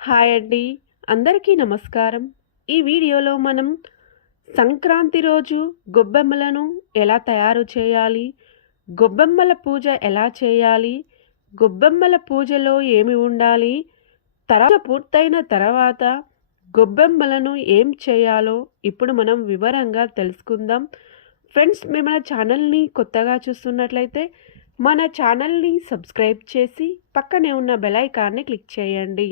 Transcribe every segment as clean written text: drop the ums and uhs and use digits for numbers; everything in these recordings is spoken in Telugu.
హాయ్ అండి, అందరికీ నమస్కారం. ఈ వీడియోలో మనం సంక్రాంతి రోజు గొబ్బెమ్మలను ఎలా తయారు చేయాలి, గొబ్బెమ్మల పూజ ఎలా చేయాలి, గొబ్బెమ్మల పూజలో ఏమి ఉండాలి, పూర్తయిన తర్వాత గొబ్బెమ్మలను ఏం చేయాలో ఇప్పుడు మనం వివరంగా తెలుసుకుందాం. ఫ్రెండ్స్, మీరు మన ఛానల్ని కొత్తగా చూస్తున్నట్లయితే మన ఛానల్ని సబ్స్క్రైబ్ చేసి పక్కనే ఉన్న బెల్ ఐకాన్ని క్లిక్ చేయండి.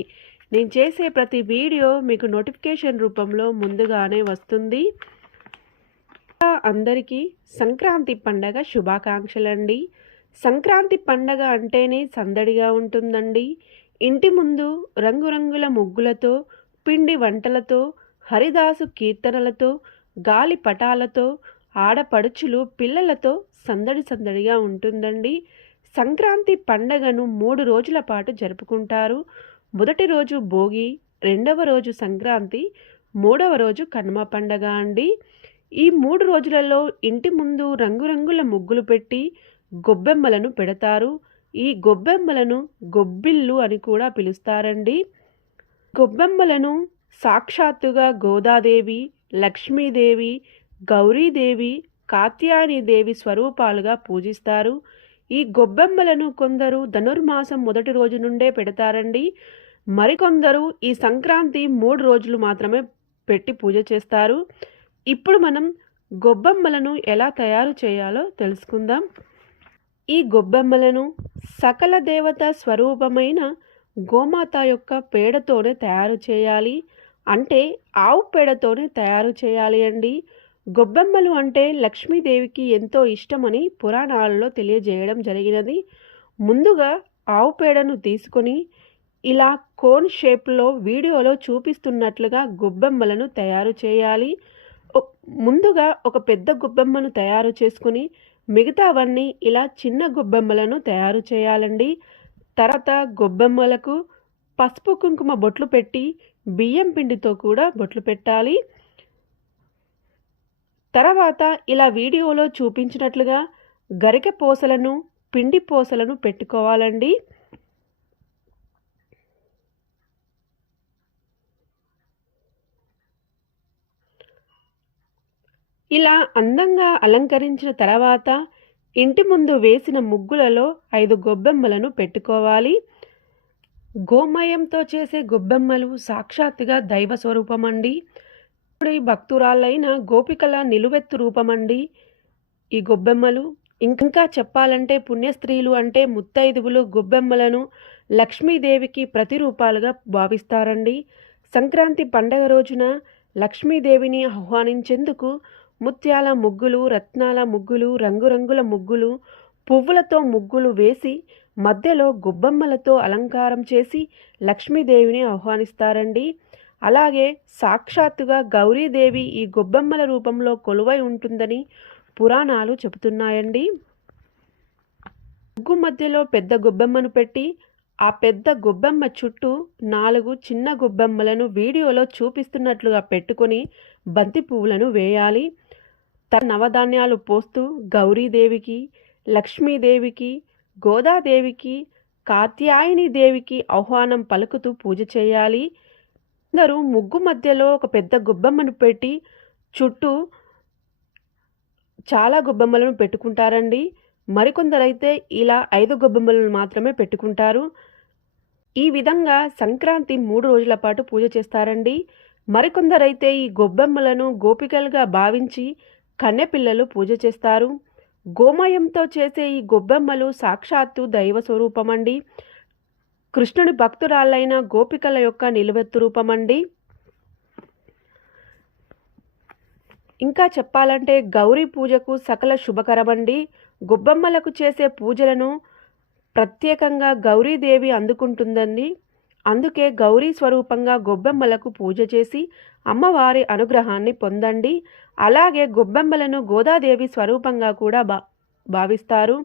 నేను చేసే ప్రతి వీడియో మీకు నోటిఫికేషన్ రూపంలో ముందుగానే వస్తుంది. అందరికీ సంక్రాంతి పండగ శుభాకాంక్షలండి. సంక్రాంతి పండగ అంటేనే సందడిగా ఉంటుందండి. ఇంటి ముందు రంగురంగుల ముగ్గులతో, పిండి వంటలతో, హరిదాసు కీర్తనలతో, గాలి పటాలతో, ఆడపడుచులు పిల్లలతో సందడిగా ఉంటుందండి. సంక్రాంతి పండగను 3 రోజుల పాటు జరుపుకుంటారు. మొదటి రోజు భోగి, రెండవ రోజు సంక్రాంతి, మూడవ రోజు కనుమ పండగ అండి. ఈ 3 రోజులలో ఇంటి ముందు రంగురంగుల ముగ్గులు పెట్టి గొబ్బెమ్మలను పెడతారు. ఈ గొబ్బెమ్మలను గొబ్బిళ్ళు అని కూడా పిలుస్తారండి. గొబ్బెమ్మలను సాక్షాత్తుగా గోదాదేవి, లక్ష్మీదేవి, గౌరీదేవి, కాత్యాయనీదేవి స్వరూపాలుగా పూజిస్తారు. ఈ గొబ్బెమ్మలను కొందరు ధనుర్మాసం మొదటి రోజు నుండే పెడతారండి. మరికొందరు ఈ సంక్రాంతి 3 రోజులు మాత్రమే పెట్టి పూజ చేస్తారు. ఇప్పుడు మనం గొబ్బెమ్మలను ఎలా తయారు చేయాలో తెలుసుకుందాం. ఈ గొబ్బెమ్మలను సకల దేవత స్వరూపమైన గోమాత యొక్క పేడతోనే తయారు చేయాలి. అంటే ఆవు పేడతోనే తయారు చేయాలి అండి. గొబ్బెమ్మలు అంటే లక్ష్మీదేవికి ఎంతో ఇష్టమని పురాణాలలో తెలియజేయడం జరిగినది. ముందుగా ఆవు పేడను తీసుకొని ఇలా కోన్ షేప్లో వీడియోలో చూపిస్తున్నట్లుగా గొబ్బెమ్మలను తయారు చేయాలి. ముందుగా ఒక పెద్ద గొబ్బెమ్మను తయారు చేసుకుని మిగతావన్నీ ఇలా చిన్న గొబ్బెమ్మలను తయారు చేయాలండి. తర్వాత గొబ్బెమ్మలకు పసుపు కుంకుమ బొట్లు పెట్టి బియ్యం పిండితో కూడా బొట్లు పెట్టాలి. తర్వాత ఇలా వీడియోలో చూపించినట్లుగా గరిక పూసలను, పిండి పూసలను పెట్టుకోవాలండి. ఇలా అందంగా అలంకరించిన తర్వాత ఇంటి ముందు వేసిన ముగ్గులలో 5 గొబ్బెమ్మలను పెట్టుకోవాలి. గోమయంతో చేసే గొబ్బెమ్మలు సాక్షాత్తుగా దైవ స్వరూపమండి. ఈ భక్తురాలైన గోపికల నిలువెత్తు రూపమండి ఈ గొబ్బెమ్మలు. ఇంకా చెప్పాలంటే పుణ్యస్త్రీలు అంటే ముత్తైదువులు గొబ్బెమ్మలను లక్ష్మీదేవికి ప్రతిరూపాలుగా భావిస్తారండి. సంక్రాంతి పండగ రోజున లక్ష్మీదేవిని ఆహ్వానించేందుకు ముత్యాల ముగ్గులు, రత్నాల ముగ్గులు, రంగురంగుల ముగ్గులు, పువ్వులతో ముగ్గులు వేసి మధ్యలో గొబ్బెమ్మలతో అలంకారం చేసి లక్ష్మీదేవిని ఆహ్వానిస్తారండి. అలాగే సాక్షాత్తుగా గౌరీదేవి ఈ గొబ్బెమ్మల రూపంలో కొలువై ఉంటుందని పురాణాలు చెబుతున్నాయండి. ముగ్గు మధ్యలో పెద్ద గొబ్బెమ్మను పెట్టి ఆ పెద్ద గొబ్బెమ్మ చుట్టూ 4 చిన్న గొబ్బెమ్మలను వీడియోలో చూపిస్తున్నట్లుగా పెట్టుకొని బంతి పువ్వులను వేయాలి. నవధాన్యాలు పోస్తూ గౌరీదేవికి, లక్ష్మీదేవికి, గోదాదేవికి, కాత్యాయనీదేవికి ఆహ్వానం పలుకుతూ పూజ చేయాలి. అందరూ ముగ్గు మధ్యలో ఒక పెద్ద గొబ్బెమ్మను పెట్టి చుట్టూ చాలా గొబ్బెమ్మలను పెట్టుకుంటారండి. మరికొందరైతే ఇలా 5 గొబ్బెమ్మలను మాత్రమే పెట్టుకుంటారు. ఈ విధంగా సంక్రాంతి 3 రోజుల పాటు పూజ చేస్తారండి. మరికొందరైతే ఈ గొబ్బెమ్మలను గోపికలుగా భావించి కన్నెపిల్లలు పూజ చేస్తారు. గోమయంతో చేసే ఈ గొబ్బెమ్మలు సాక్షాత్తు దైవ స్వరూపమండి. కృష్ణుడి భక్తురాలైన గోపికల యొక్క నిలువెత్తు రూపమండి. ఇంకా చెప్పాలంటే గౌరీ పూజకు సకల శుభకరమండి. గొబ్బెమ్మలకు చేసే పూజలను ప్రత్యేకంగా గౌరీదేవి అందుకుంటుందండి. అందుకే గౌరీ స్వరూపంగా గొబ్బెమ్మలకు పూజ చేసి అమ్మవారి అనుగ్రహాన్ని పొందండి. అలాగే గొబ్బెమ్మలను గోదాదేవి స్వరూపంగా కూడా భావిస్తారు.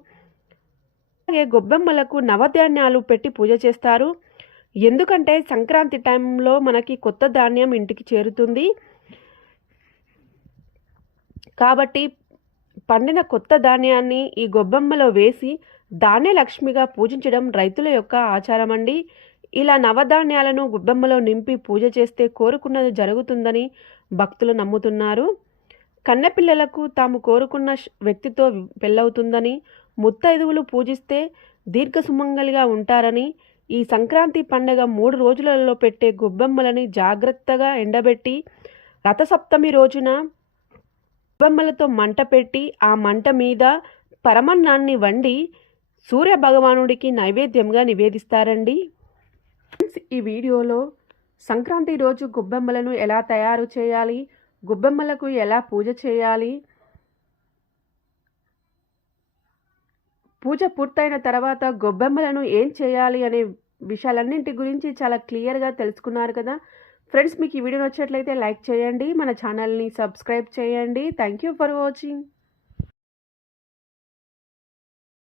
అలాగే గొబ్బెమ్మలకు నవధాన్యాలు పెట్టి పూజ చేస్తారు. ఎందుకంటే సంక్రాంతి టైంలో మనకి కొత్త ధాన్యం ఇంటికి చేరుతుంది కాబట్టి పండిన కొత్త ధాన్యాన్ని ఈ గొబ్బెమ్మలో వేసి ధాన్యలక్ష్మిగా పూజించడం రైతుల యొక్క ఆచారం అండి. ఇలా నవధాన్యాలను గొబ్బెమ్మలో నింపి పూజ చేస్తే కోరుకున్నది జరుగుతుందని భక్తులు నమ్ముతున్నారు. కన్నెపిల్లలకు తాము కోరుకున్న వ్యక్తితో పెళ్ళవుతుందని, ముత్తైదువులు పూజిస్తే దీర్ఘ సుమంగలిగా ఉంటారని, ఈ సంక్రాంతి పండగ 3 రోజులలో పెట్టే గొబ్బెమ్మలని జాగ్రత్తగా ఎండబెట్టి రథసప్తమి రోజున గొబ్బెమ్మలతో మంట పెట్టి ఆ మంట మీద పరమన్నాన్ని వండి సూర్య భగవానుడికి నైవేద్యంగా నివేదిస్తారండి. ఈ వీడియోలో సంక్రాంతి రోజు గొబ్బెమ్మలను ఎలా తయారు చేయాలి, గొబ్బెమ్మలకు ఎలా పూజ చేయాలి, పూజ పూర్తయిన తర్వాత గొబ్బెమ్మలను ఏం చేయాలి అనే విషయాలన్నింటి గురించి చాలా క్లియర్గా తెలుసుకున్నారు కదా ఫ్రెండ్స్. మీకు ఈ వీడియో నచ్చినట్లయితే లైక్ చేయండి, మన ఛానల్ని సబ్స్క్రైబ్ చేయండి. Thank you for watching.